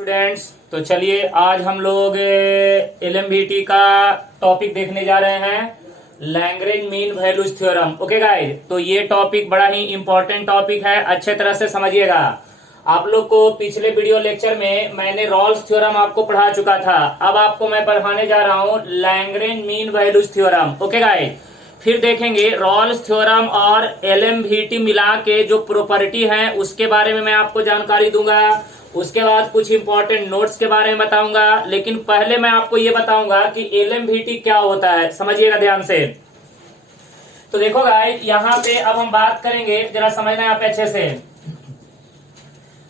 Students, तो चलिए आज हम लोग एलएमवीटी का टॉपिक देखने जा रहे हैं, Lagrange mean values theorem. Okay guys, तो ये टॉपिक बड़ा ही इंपॉर्टेंट टॉपिक है, अच्छे तरह से समझिएगा। आप लोग को पिछले वीडियो लेक्चर में मैंने रॉल्स थ्योरम आपको पढ़ा चुका था। अब आपको मैं पढ़ाने जा रहा हूँ Lagrange mean values theorem. Okay guys, फिर देखेंगे रॉल्स थ्योरम और एलएमवीटी मिला के जो प्रॉपर्टी है उसके बारे में मैं आपको जानकारी दूंगा। उसके बाद कुछ इंपॉर्टेंट नोट्स के बारे में बताऊंगा, लेकिन पहले मैं आपको ये बताऊंगा कि एलएमवीटी क्या होता है। समझिएगा ध्यान से। तो देखो गाइस, यहाँ पे अब हम बात करेंगे, जरा समझना है आप अच्छे से।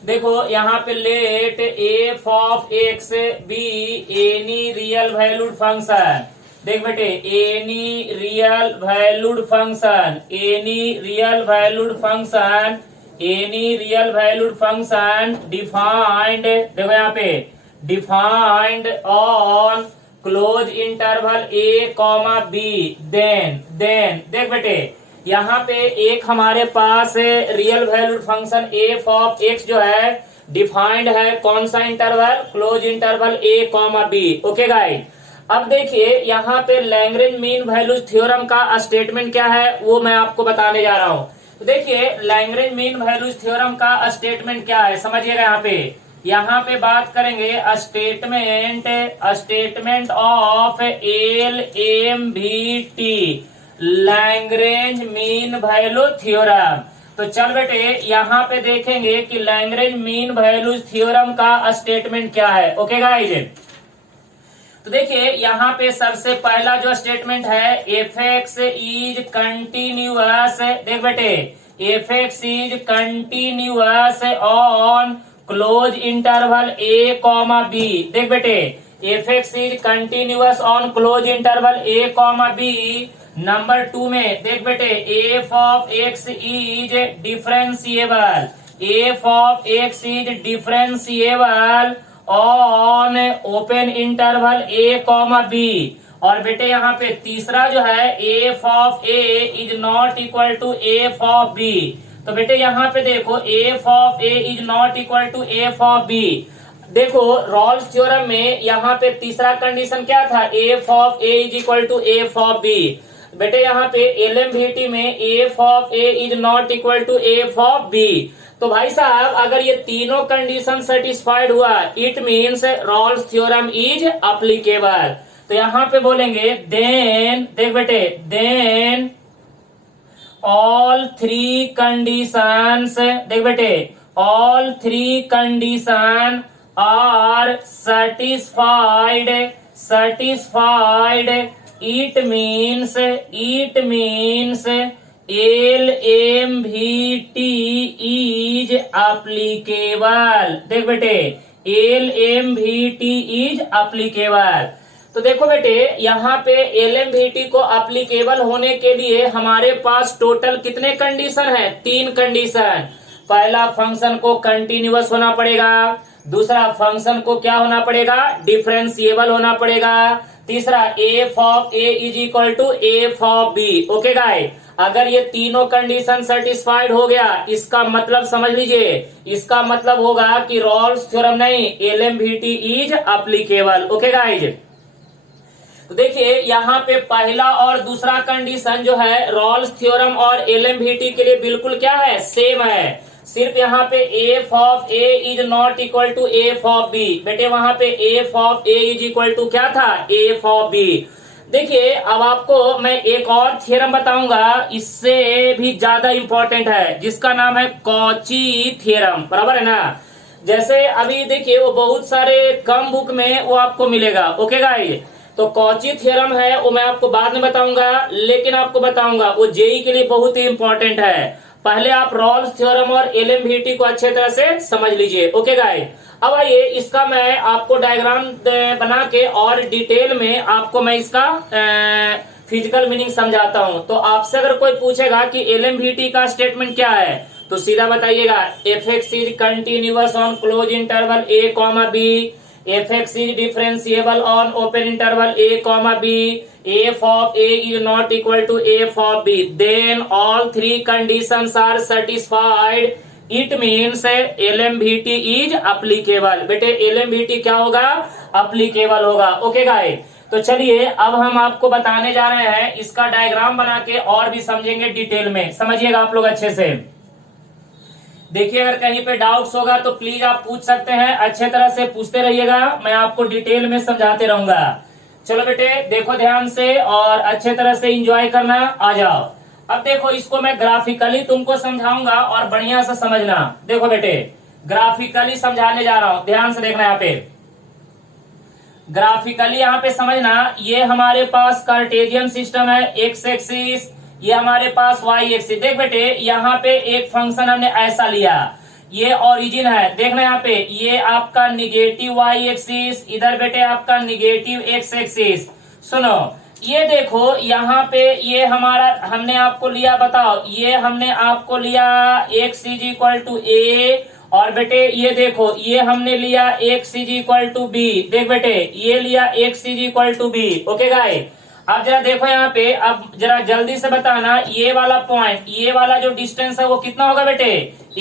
देखो यहाँ पे let f of x be any real valued function. देख बेटे, any real valued function, any real valued function, any real valued function defined, देखो यहाँ पे defined on close interval a comma b then देख बेटे, यहाँ पे एक हमारे पास real valued function f of x जो है डिफाइंड है कौन सा interval, close interval a comma b. Okay guys, अब देखिए यहाँ पे लैग्रेंज मीन वैल्यूज थ्योरम का स्टेटमेंट क्या है वो मैं आपको बताने जा रहा हूँ। तो देखिए लैग्रेंज मीन वैल्यूज थ्योरम का स्टेटमेंट क्या है, समझिएगा। यहाँ पे बात करेंगे statement of L M V T, Lagrange mean value theorem. तो चल बेटे, यहाँ पे देखेंगे कि लैग्रेंज मीन वैल्यूज थ्योरम का स्टेटमेंट क्या है। ओके गाइस, तो देखिए यहाँ पे सबसे पहला जो स्टेटमेंट है, एफ एक्स इज कंटिन्यूअस। देख बेटे, f x is continuous on close interval a comma b. देख बेटे, f x is continuous on close interval a comma b. Number 2 में देख बेटे, f of x is differentiable, f of x is differentiable on open interval a comma b. और बेटे यहाँ पे तीसरा जो है, f of a is not equal to f of b. तो बेटे यहाँ पे देखो, F of a is not equal to f of b. देखो रॉल्स थ्योरम में यहाँ पे तीसरा कंडीशन क्या था, f of a is equal to f of b. बेटे यहाँ पे एलएमवीटी में f of a is not equal to f of b. तो भाई साहब, अगर ये तीनों कंडीशन सेटिस्फाइड हुआ, it means Rolle's theorem is applicable. तो यहाँ पे बोलेंगे देन, देख बेटे, देन ऑल थ्री कंडीशंस, देख बेटे, all three condition are satisfied, it means LMVT is applicable। देख बेटे, LMVT is applicable। तो देखो बेटे, यहाँ पे LMVT को अप्लीकेबल होने के लिए हमारे पास टोटल कितने कंडीशन है, 3 कंडीशन। पहला, फंक्शन को कंटिन्यूअस होना पड़ेगा। दूसरा, फंक्शन को क्या होना पड़ेगा, डिफरेंशिएबल होना पड़ेगा। तीसरा, f of a is equal to f of b. Okay guys, अगर ये तीनों कंडीशन सेटिस्फाइड हो गया, इसका मतलब समझ लीजिए, इसका मतलब होगा कि रॉल्स थ्योरम नहीं, एलएमवीटी इज अप्लीकेबल। ओके गाइस, तो देखिए यहाँ पे पहला और दूसरा कंडीशन जो है रॉल्स थ्योरम और एलएमवीटी के लिए बिल्कुल क्या है, सेम है। सिर्फ यहाँ पे f of a is not equal to f of b. बेटे वहां पे f of a is equal to क्या था, एफ ऑफ बी। देखिए अब आपको मैं एक और थ्योरम बताऊंगा, इससे भी ज्यादा इंपॉर्टेंट है, जिसका नाम है कॉची थ्योरम। बराबर है ना। जैसे अभी देखिए, वो बहुत सारे कम बुक में वो आपको मिलेगा। ओके गाइस, तो कॉची थ्योरम है वो मैं आपको बाद में बताऊंगा, लेकिन आपको बताऊंगा वो जेई के लिए बहुत ही इंपॉर्टेंट है। पहले आप रॉल्स थ्योरम और एलएमवीटी को अच्छे तरह से समझ लीजिए। ओके गाइस, अब आइए इसका मैं आपको डायग्राम बना के और डिटेल में आपको मैं इसका फिजिकल मीनिंग समझाता हूं। तो आपसे अगर कोई पूछेगा कि एलएमवीटी का स्टेटमेंट क्या है, तो सीधा बताइएगा, f x is continuous on close interval a comma b, f x is differentiable on open interval a comma b, f of a is not equal to f of b, then all three conditions are satisfied, it means LMVT is applicable. बेटे LMVT क्या होगा? Applicable होगा। Okay guys, तो चलिए अब हम आपको बताने जा रहे हैं, इसका डायग्राम बना के और भी समझेंगे डिटेल में। समझिएगा आप लोग अच्छे से। देखिए अगर कहीं पे डाउट्स होगा तो प्लीज आप पूछ सकते हैं, अच्छे तरह से पूछते रहिएगा, मैं आपको डिटेल में समझाते रहूंगा। चलो बेटे देखो ध्यान से और अच्छे तरह से एंजॉय करना। आ जाओ, अब देखो इसको मैं ग्राफिकली तुमको समझाऊंगा और बढ़िया से समझना। देखो बेटे ग्राफिकली समझाने जा रहा हूं, ध्यान से देखना। यहाँ पे ग्राफिकली यहाँ पे समझना, ये हमारे पास कार्टेशियन सिस्टम है, एक्स एक्सिस, ये हमारे पास वाई एक्सिस। देख बेटे यहाँ पे एक फंक्शन हमने ऐसा लिया, ये ओरिजिन है, देखना यहाँ पे ये आपका निगेटिव वाई एक्सिस, इधर बेटे आपका निगेटिव एक्स एक्सिस। सुनो ये देखो यहाँ पे ये हमारा हमने आपको लिया, बताओ ये हमने आपको लिया x is equal to a, और बेटे ये देखो ये हमने लिया x is equal to b. देख बेटे ये लिया x is equal to b. Okay guys, अब जरा देखो यहाँ पे, अब जरा जल्दी से बताना, ये वाला पॉइंट, ये वाला जो डिस्टेंस है वो कितना होगा बेटे?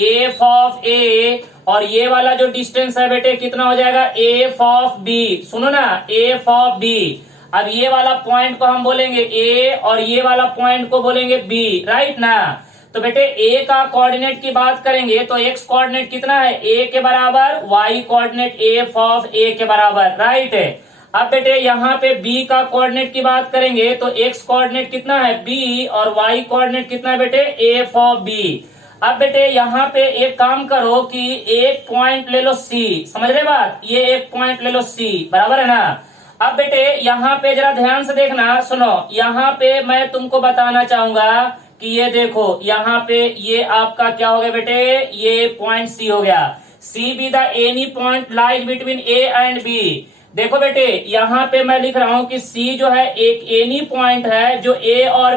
एफ ऑफ ए, और ये वाला जो डिस्टेंस है बेटे कितना हो जाएगा? F of b. सुनो ना, एफ ऑफ बी। अब ये वाला पॉइंट को हम बोलेंगे ए और ये वाला पॉइंट को बोलेंगे बी, राइट ना? तो बेटे ए का कोऑर्डिनेट की बात करेंगे तो एक्स कोऑर्डिनेट कितना है? ए के बराबर, वाई कोऑर्डिनेट एफ ऑफ ए के बराबर, राइट है। अब बेटे यहाँ पे बी का कोऑर्डिनेट की बात करेंगे तो एक्स कोऑर्डिनेट कितना है? बी, और वाई कोऑर्डिनेट कितना है बेटे? F of b. अब बेटे यहाँ पे एक काम करो कि एक पॉइंट ले लो सी, समझ रहे बात? ये एक पॉइंट ले लो सी, बराबर है ना? अब बेटे यहाँ पे जरा ध्यान से देखना, सुनो यहाँ पे मैं तुमको बताना चाहूंगा कि ये देखो यहाँ पे ये आपका क्या हो गया बेटे? ये पॉइंट सी हो गया। C be the any point lies between a and b. देखो बेटे यहाँ पे मैं लिख रहा हूं कि सी जो है एक एनी पॉइंट है जो ए और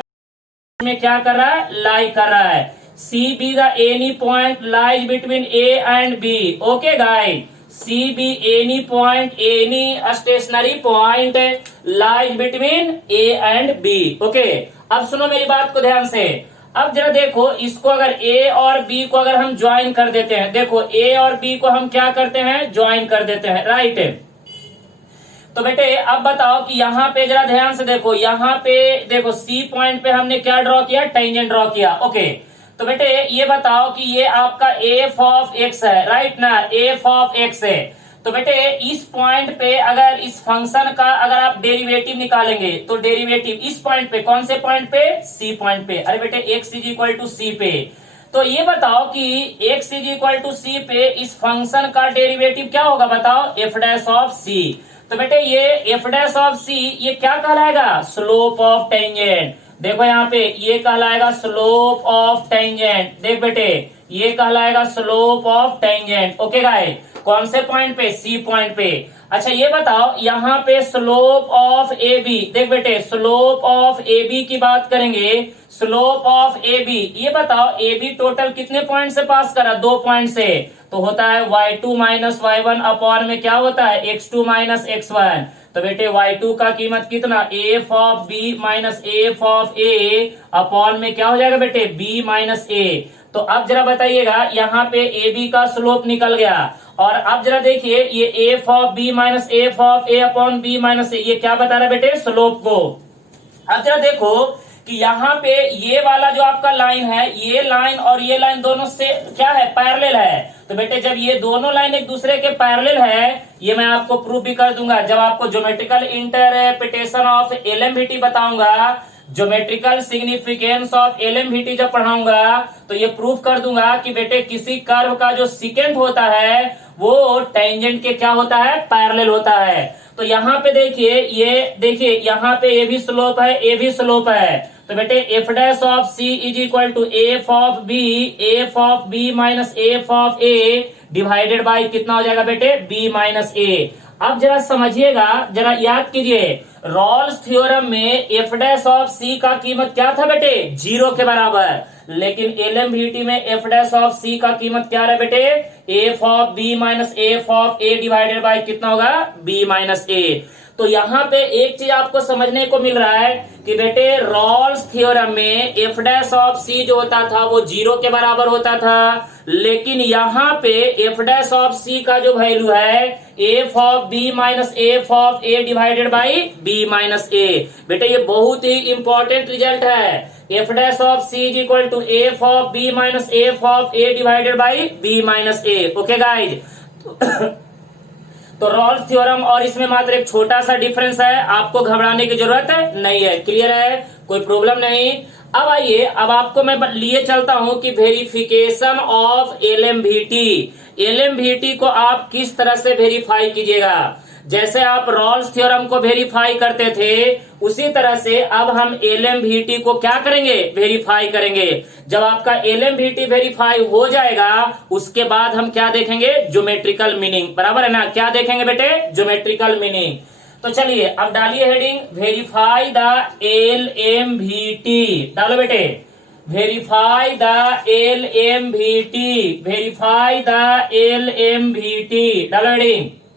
में क्या कर रहा है? लाई कर रहा है। C be the any point lies between a and b. Okay guys, c be any point, any stationary point lies between a and b. Okay, अब सुनो मेरी बात को ध्यान से। अब जरा देखो इसको, अगर ए और बी को अगर हम ज्वाइन कर देते हैं, देखो ए और बी को हम क्या करते हैं? ज्वाइन कर देते हैं, राइट? तो बेटे अब बताओ कि यहाँ पे जरा ध्यान से देखो, यहाँ पे देखो सी पॉइंट पे हमने क्या ड्रॉ किया? टेंजेंट ड्रॉ किया। ओके, तो बेटे ये बताओ कि ये आपका एफ ऑफ एक्स है, राइट ना? एफ ऑफ एक्स है। तो बेटे इस पॉइंट पे अगर इस फंक्शन का अगर आप डेरिवेटिव निकालेंगे तो डेरिवेटिव इस पॉइंट पे, कौन से पॉइंट पे? सी पॉइंट पे। अरे बेटे एक्स इज इक्वल टू सी पे, तो ये बताओ कि एक्स इज इक्वल टू सी पे इस फंक्शन का डेरिवेटिव क्या होगा? बताओ, एफ डैश ऑफ सी। तो बेटे ये एफ डैश ऑफ सी ये क्या कहलाएगा? Slope of tangent. देखो यहाँ पे ये कहलाएगा स्लोप ऑफ टेंजेंट। देख बेटे ये कहलाएगा slope of tangent. Okay guys, कौन से पॉइंट पे? सी पॉइंट पे। अच्छा ये बताओ यहाँ पे स्लोप ऑफ ए बी, देख बेटे स्लोप ऑफ ए बी की बात करेंगे, स्लोप ऑफ ए बी, ये बताओ ए बी टोटल कितने पॉइंट से पास करा? 2 पॉइंट से, तो होता है y2 माइनस y1 अपॉन में क्या होता है? x2 minus x1। तो बेटे y2 का कीमत कितना? F of b minus f of a upon में क्या हो जाएगा बेटे? b minus a. तो अब जरा बताइएगा यहाँ पे ए बी का स्लोप निकल गया, और अब जरा देखिए ये f of b minus f of a upon b minus a, ये क्या बता रहा है बेटे? स्लोप को। अब जरा देखो कि यहाँ पे ये वाला जो आपका लाइन है, ये लाइन और ये लाइन दोनों से क्या है? पैरेलल है। तो बेटे जब ये दोनों लाइन एक दूसरे के पैरेलल है, ये मैं आपको प्रूफ भी कर दूंगा जब आपको ज्योमेट्रिकल इंटरप्रिटेशन ऑफ एलएमवीटी बताऊंगा, ज्योमेट्रिकल सिग्निफिकेंस ऑफ एलएमवीटी जब पढ़ाऊंगा तो ये प्रूफ कर दूंगा कि बेटे किसी कर्व का जो सिकेंट होता है वो टेंजेंट के क्या होता है? पैरेलल होता है। तो यहाँ पे देखिए, ये देखिए यहाँ पे ए भी स्लोप है, ए भी स्लोप है। तो बेटे f dash of c is equal to f of b minus f of a divided by कितना हो जाएगा बेटे? B minus a. अब जरा समझिएगा, जरा याद कीजिए, रॉल्स थ्योरम में एफ डैश ऑफ सी का कीमत क्या था बेटे? 0 के बराबर। लेकिन एलएमवीटी में एफ डैश ऑफ सी का कीमत क्या है बेटे? F of b minus f of a divided by कितना होगा? B minus a. तो यहाँ पे एक चीज आपको समझने को मिल रहा है कि बेटे रॉल्स थ्योरम में एफ डैश ऑफ सी जो होता था वो 0 के बराबर होता था, लेकिन यहाँ पे एफ डैश ऑफ सी का जो वैल्यू है f of b minus f of a divided by b minus a. बेटे ये बहुत ही इंपॉर्टेंट रिजल्ट है। F dash of c is equal to f of b minus f of a divided by b minus a. Okay guys, तो Rolle's theorem और इसमें मात्र एक छोटा सा डिफरेंस है, आपको घबराने की जरूरत नहीं है। क्लियर है, कोई प्रॉब्लम नहीं। अब आइए, अब आपको मैं लिए चलता हूं कि वेरिफिकेशन ऑफ एलएमवीटी। एलएमवीटी को आप किस तरह से वेरीफाई कीजिएगा। जैसे आप रॉल्स थ्योरम को वेरीफाई करते थे उसी तरह से अब हम एलएमवीटी को क्या करेंगे, वेरीफाई करेंगे। जब आपका एलएमवीटी वेरीफाई हो जाएगा उसके बाद हम क्या देखेंगे, ज्योमेट्रिकल मीनिंग। बराबर है ना, क्या देखेंगे बेटे, ज्योमेट्रिकल मीनिंग। तो चलिए अब डालिए हेडिंग वेरीफाई द एलएमवीटी। डालो बेटे, वेरीफाई द एलएमवीटी, वेरीफाई द एलएमवीटी। डालो हेडिंग।